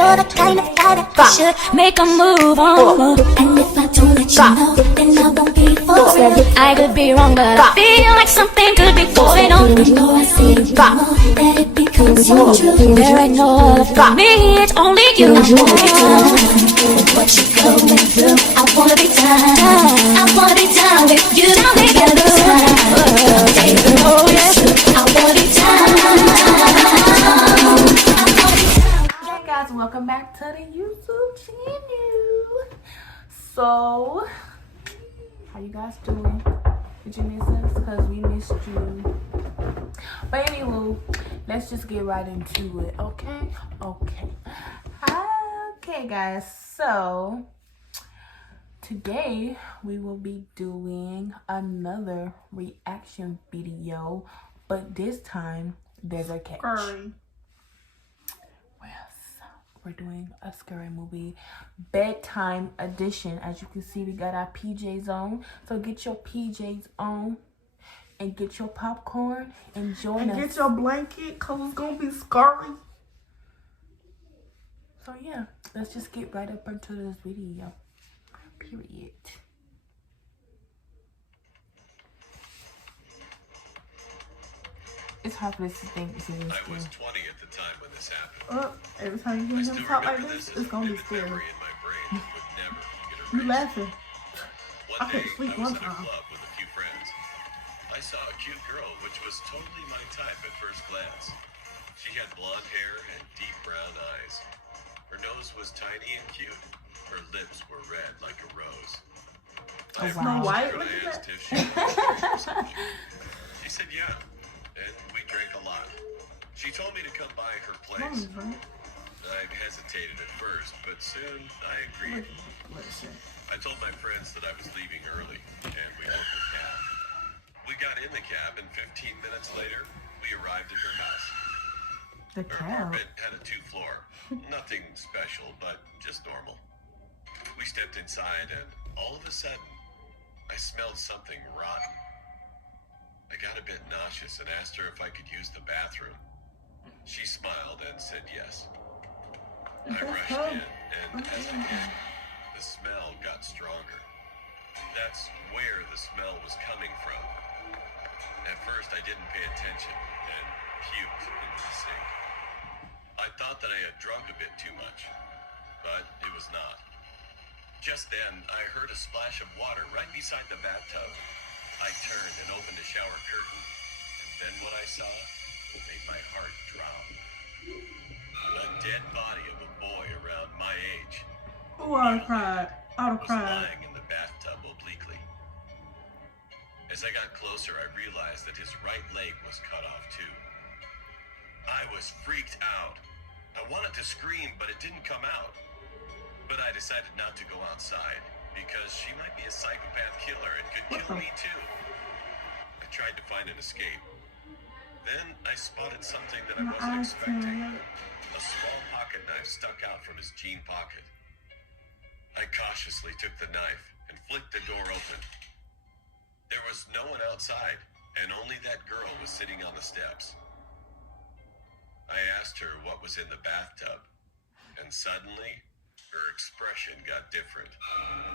you're the kind of guy that I should make a move on. And if I don't let you know, then I won't be for real. I could be wrong, but I feel like something could be going on. You know I say it more, that it becomes so true. There ain't no other for me, it's only you. I wanna be done with what you're going through. I wanna be done. I wanna be done with you. I wanna be done. Oh yes, I wanna be done. Hey guys, welcome back to the YouTube channel. So, how you guys doing? Did you miss us? Because we missed you. But anywho, let's just get right into it, okay? Okay guys, so today we will be doing another reaction video, but this time there's a catch. We're doing a scary movie bedtime edition. As you can see, we got our PJs on. So get your PJs on and get your popcorn and join us. And get your blanket, cause it's gonna be scary. So yeah, let's just get right up into this video. Period. It's hard for this to think. I was 20 at the time when this happened. Every time you hear him talk like this, it's gonna be scary. You laughing? One day, sleep I was one at a time. club with a few friends. I saw a cute girl, which was totally my type at first glance. She had blonde hair and deep brown eyes. Her nose was tiny and cute. Her lips were red like a rose. Oh, I wow. approached White? her and Look I at asked if she wanted to drink or something. She said yeah, and we drank a lot. She told me to come by her place. I hesitated at first, but soon I agreed. I told my friends that I was leaving early, and we booked a cab. We got in the cab, and 15 minutes later, we arrived at her house. The Her cow. apartment had a 2-floor. Nothing special, but just normal. We stepped inside, and all of a sudden, I smelled something rotten. I got a bit nauseous and asked her if I could use the bathroom. She smiled and said yes. I rushed in, and as I did, the smell got stronger. That's where the smell was coming from. At first, I didn't pay attention and puked into the sink. I thought that I had drunk a bit too much, but it was not. Just then, I heard a splash of water right beside the bathtub. I turned and opened the shower curtain, and then what I saw made my heart drop. A dead body of a boy around my age Oh, I would've cried. I would've was cried. lying in the bathtub obliquely. As I got closer, I realized that his right leg was cut off too. I was freaked out. I wanted to scream, but it didn't come out. But I decided not to go outside because she might be a psychopath killer and could kill me too. I tried to find an escape. Then I spotted something that I wasn't expecting. A small pocket knife stuck out from his jean pocket. I cautiously took the knife and flicked the door open. There was no one outside, and only that girl was sitting on the steps. I asked her what was in the bathtub, and suddenly, her expression got different.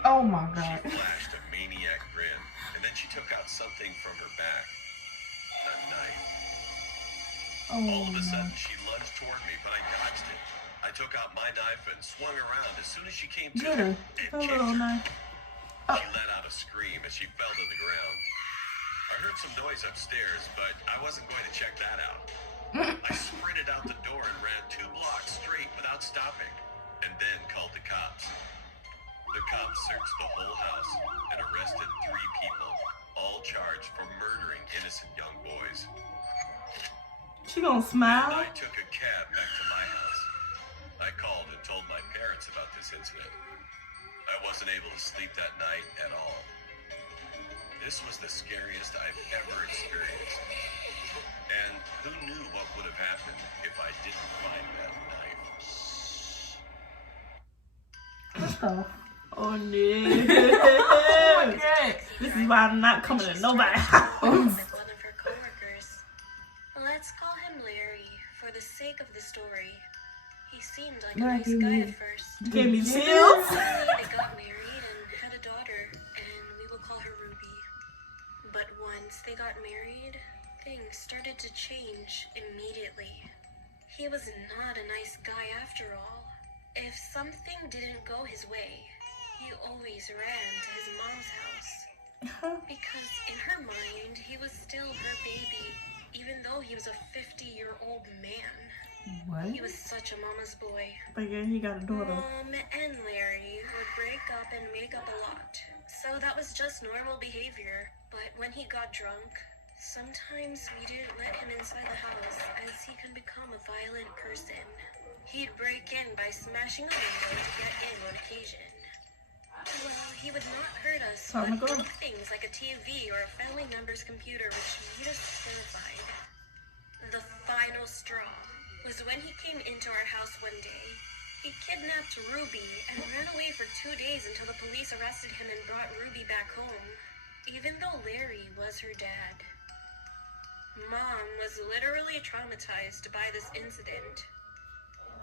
Oh my She god. flashed a maniac grin, and then she took out something from her back. A knife. All Oh of a no. sudden, she lunged toward me, but I dodged it. I took out my knife and swung around as soon as she came to Get me her. and Her kicked little her. knife. She let out a scream as she fell to the ground. I heard some noise upstairs, but I wasn't going to check that out. I sprinted out the door and ran 2 blocks straight without stopping, and then called the cops. The cops searched the whole house and arrested 3 people, all charged for murdering innocent young boys. She gonna And smile? I took a cab back to my house. I called and told my parents about this incident. I wasn't able to sleep that night at all. This was the scariest I've ever experienced. And who knew what would have happened if I didn't find that knife? What the? Oh no. Okay. This is why I'm not coming to nobody's house. Like one of her coworkers. Let's call him Larry for the sake of the story. He seemed like a nice guy at first. You gave me chills. Finally, they got married and had a daughter, and we will call her Ruby. But once they got married, things started to change immediately. He was not a nice guy after all. If something didn't go his way, he always ran to his mom's house. Because in her mind, he was still her baby, even though he was a 50-year-old man. What? He was such a mama's boy. But yeah, he got a daughter. Mom and Larry would break up and make up a lot. So that was just normal behavior. But when he got drunk, sometimes we didn't let him inside the house as he could become a violent person. He'd break in by smashing a window to get in on occasion. Well, he would not hurt us, but broke things like a TV or a family member's computer, which made us terrified. The final straw was when he came into our house one day. He kidnapped Ruby and ran away for 2 days until the police arrested him and brought Ruby back home, even though Larry was her dad. Mom was literally traumatized by this incident.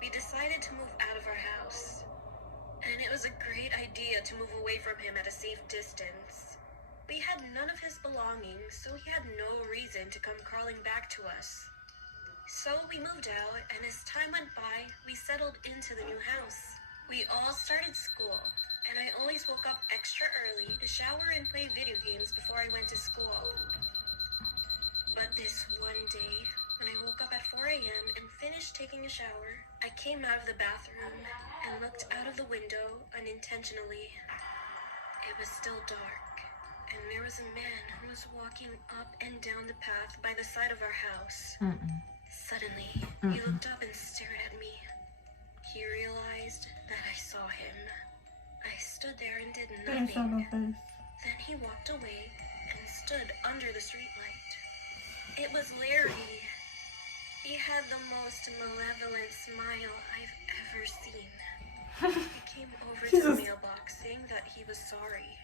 We decided to move out of our house, and it was a great idea to move away from him at a safe distance. We had none of his belongings, so he had no reason to come crawling back to us. So we moved out, and as time went by, we settled into the new house. We all started school, and I always woke up extra early to shower and play video games before I went to school. But this one day, when I woke up at 4 a.m. and finished taking a shower, I came out of the bathroom and looked out of the window unintentionally. It was still dark, and there was a man who was walking up and down the path by the side of our house. Suddenly, he looked up and stared at me. He realized that I saw him. I stood there and did nothing. Then he walked away and stood under the streetlight. It was Larry. He had the most malevolent smile I've ever seen. He came over to the mailbox saying that he was sorry.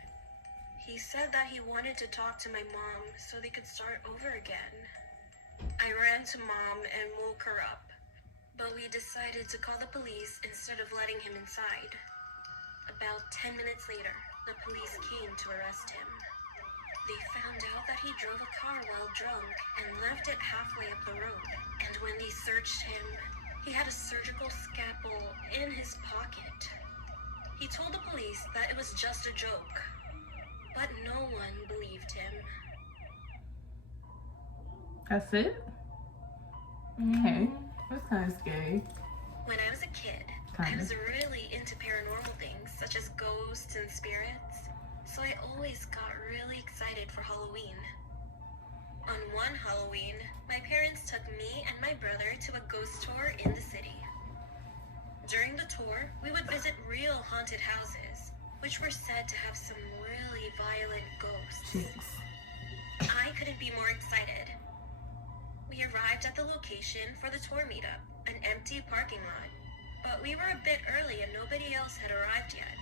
He said that he wanted to talk to my mom so they could start over again. I ran to Mom and woke her up, but we decided to call the police instead of letting him inside. About 10 minutes later, the police came to arrest him. They found out that he drove a car while drunk and left it halfway up the road. And when they searched him, he had a surgical scalpel in his pocket. He told the police that it was just a joke, but no one believed him. That's it? Okay. That's kind of scary. When I was a kid, I was really into paranormal things such as ghosts and spirits, so I always got really excited for Halloween. On one Halloween, my parents took me and my brother to a ghost tour in the city. During the tour, we would visit real haunted houses, which were said to have some really violent ghosts. I couldn't be more excited. We arrived at the location for the tour meetup, an empty parking lot, but we were a bit early and nobody else had arrived yet.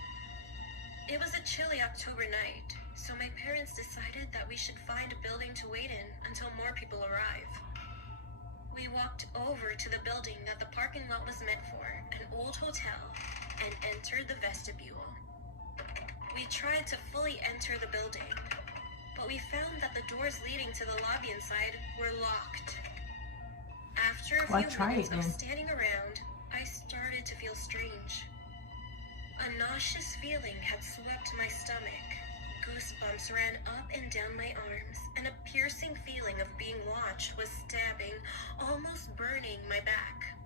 It was a chilly October night, so my parents decided that we should find a building to wait in until more people arrive. We walked over to the building that the parking lot was meant for, an old hotel, and entered the vestibule. We tried to fully enter the building, but we found that the doors leading to the lobby inside were locked. After a few minutes of standing around, I started to feel strange. A nauseous feeling had swept my stomach. Goosebumps ran up and down my arms, and a piercing feeling of being watched was stabbing, almost burning my back.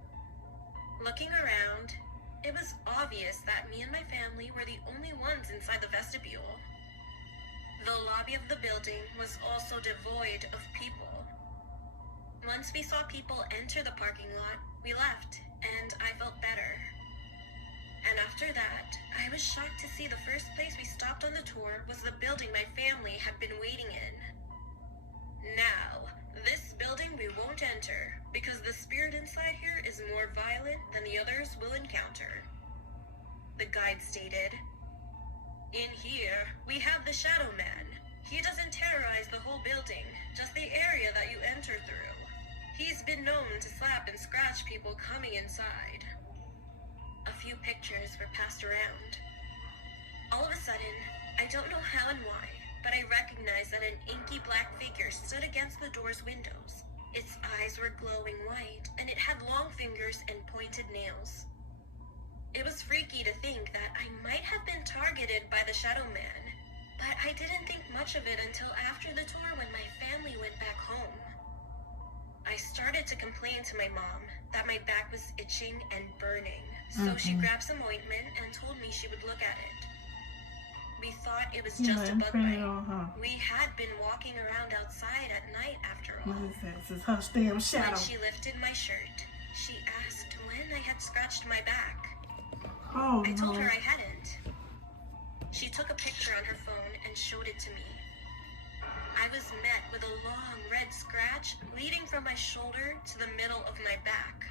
Looking around, it was obvious that me and my family were the only ones inside the vestibule. The lobby of the building was also devoid of people. Once we saw people enter the parking lot, we left, and I felt better. And after that, I was shocked to see the first place we stopped on the tour was the building my family had been waiting in. Now, this building we won't enter, because the spirit inside here is more violent than the others will encounter. The guide stated, "In here, we have the Shadow Man. He doesn't terrorize the whole building, just the area that you enter through. He's been known to slap and scratch people coming inside." were passed around. All of a sudden, I don't know how and why, but I recognized that an inky black figure stood against the door's windows. Its eyes were glowing white, and it had long fingers and pointed nails. It was freaky to think that I might have been targeted by the Shadow Man, but I didn't think much of it until after the tour when my family went back home. I started to complain to my mom that my back was itching and burning, so she grabbed some ointment and told me she would look at it. We thought it was just a bug bite. We had been walking around outside at night after all. What is that? This is her damn shadow. When she lifted my shirt, she asked when I had scratched my back. Oh, I told no. her I hadn't. She took a picture on her phone and showed it to me. I was met with a long red scratch leading from my shoulder to the middle of my back.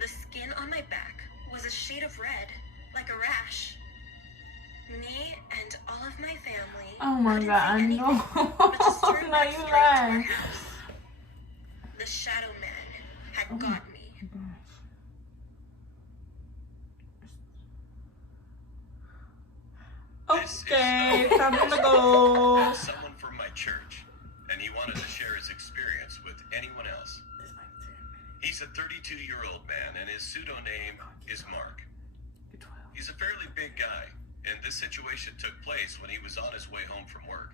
The skin on my back was a shade of red, like a rash. Me and all of my family. Oh my couldn't God, I say know. anything, but just turned No, back you straight to our lying. house. The Shadow Man had got me. Okay, time to go. Someone from my church, and he wanted to share his experience with anyone else. He's a 32-year-old man, and his pseudo name is Mark. He's a fairly big guy, and this situation took place when he was on his way home from work.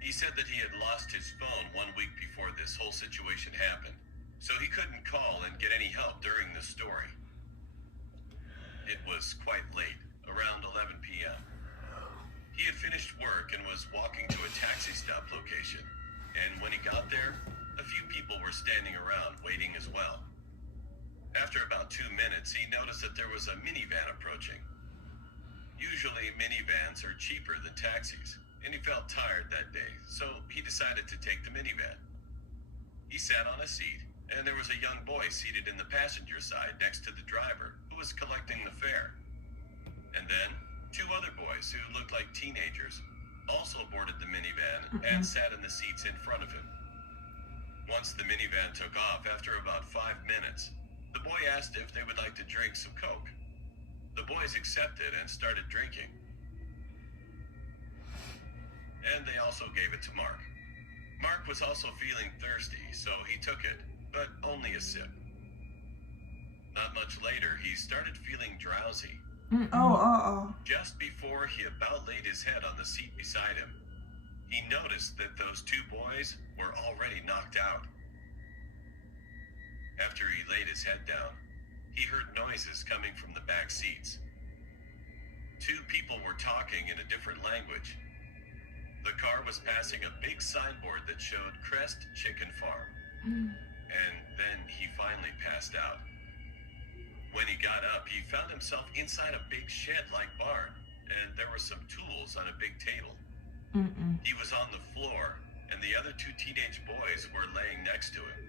He said that he had lost his phone 1 week before this whole situation happened, so he couldn't call and get any help during the story. It was quite late, around 11 p.m. He had finished work and was walking to a taxi stop location, and when he got there, a few people were standing around waiting as well. After about 2 minutes, he noticed that there was a minivan approaching. Usually, minivans are cheaper than taxis, and he felt tired that day, so he decided to take the minivan. He sat on a seat, and there was a young boy seated in the passenger side next to the driver, who was collecting the fare. And then, 2 other boys who looked like teenagers also boarded the minivan and sat in the seats in front of him. Once the minivan took off, after about 5 minutes, the boy asked if they would like to drink some Coke. The boys accepted and started drinking. And they also gave it to Mark. Mark was also feeling thirsty, so he took it, but only a sip. Not much later, he started feeling drowsy. Just before he about laid his head on the seat beside him, he noticed that those 2 boys were already knocked out. After he laid his head down, he heard noises coming from the back seats. 2 people were talking in a different language. The car was passing a big signboard that showed Crest Chicken Farm. And then he finally passed out. When he got up, he found himself inside a big shed-like barn, and there were some tools on a big table. He was on the floor, and the other 2 teenage boys were laying next to him.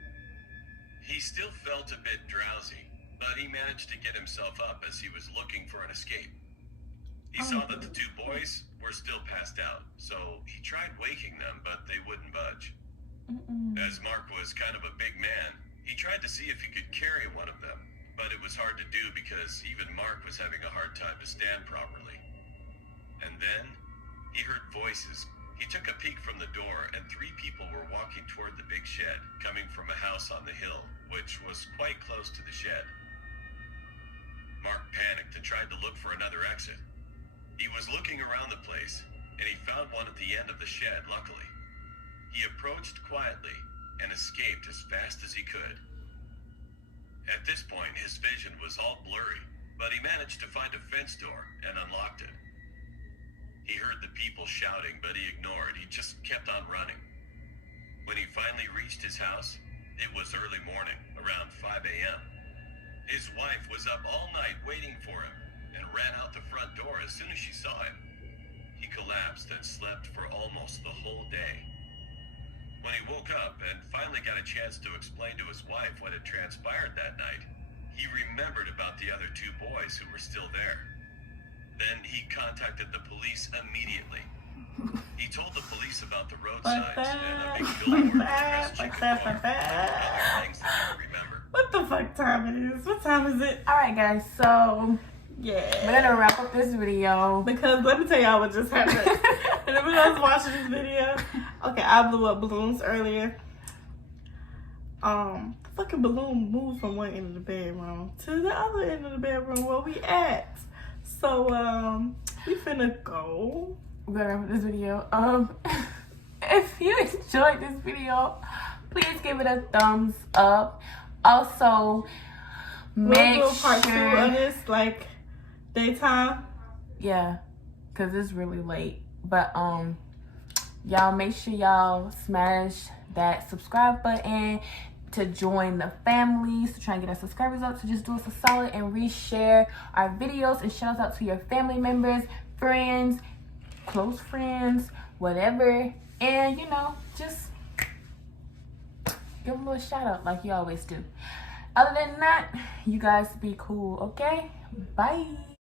He still felt a bit drowsy, but he managed to get himself up as he was looking for an escape. He saw that the 2 boys were still passed out, so he tried waking them, but they wouldn't budge. As Mark was kind of a big man, he tried to see if he could carry one of them, but it was hard to do because even Mark was having a hard time to stand properly. And then he heard voices. He took a peek from the door, and 3 people were walking toward the big shed, coming from a house on the hill, which was quite close to the shed. Mark panicked and tried to look for another exit. He was looking around the place, and he found one at the end of the shed, luckily. He approached quietly and escaped as fast as he could. At this point, his vision was all blurry, but he managed to find a fence door and unlocked it. He heard the people shouting, but he ignored. He just kept on running. When he finally reached his house, it was early morning, around 5 a.m. His wife was up all night waiting for him and ran out the front door as soon as she saw him. He collapsed and slept for almost the whole day. When he woke up and finally got a chance to explain to his wife what had transpired that night, he remembered about the other 2 boys who were still there. Then he contacted the police immediately. He told the police about the road signs and a big billboard for Crest Chicken Farm, and other things that he remembered. What the fuck time it is? What time is it? Alright guys, so Yeah. We're gonna wrap up this video. Because let me tell y'all what just happened. And if I was watching this video, okay, I blew up balloons earlier. The fucking balloon moved from one end of the bedroom to the other end of the bedroom where we at. So we finna go. We're gonna wrap up this video. If you enjoyed this video, please give it a thumbs up. Also, make we'll do a part 2 sure, of this, like daytime. yeah, cause it's really late. But y'all make sure y'all smash that subscribe button to join the families, to try and get our subscribers up. So just do us a solid and reshare our videos, and shout out to your family members, friends, close friends, whatever. And you know, just give them a little shout out like you always do. Other than that, you guys be cool, okay? Bye.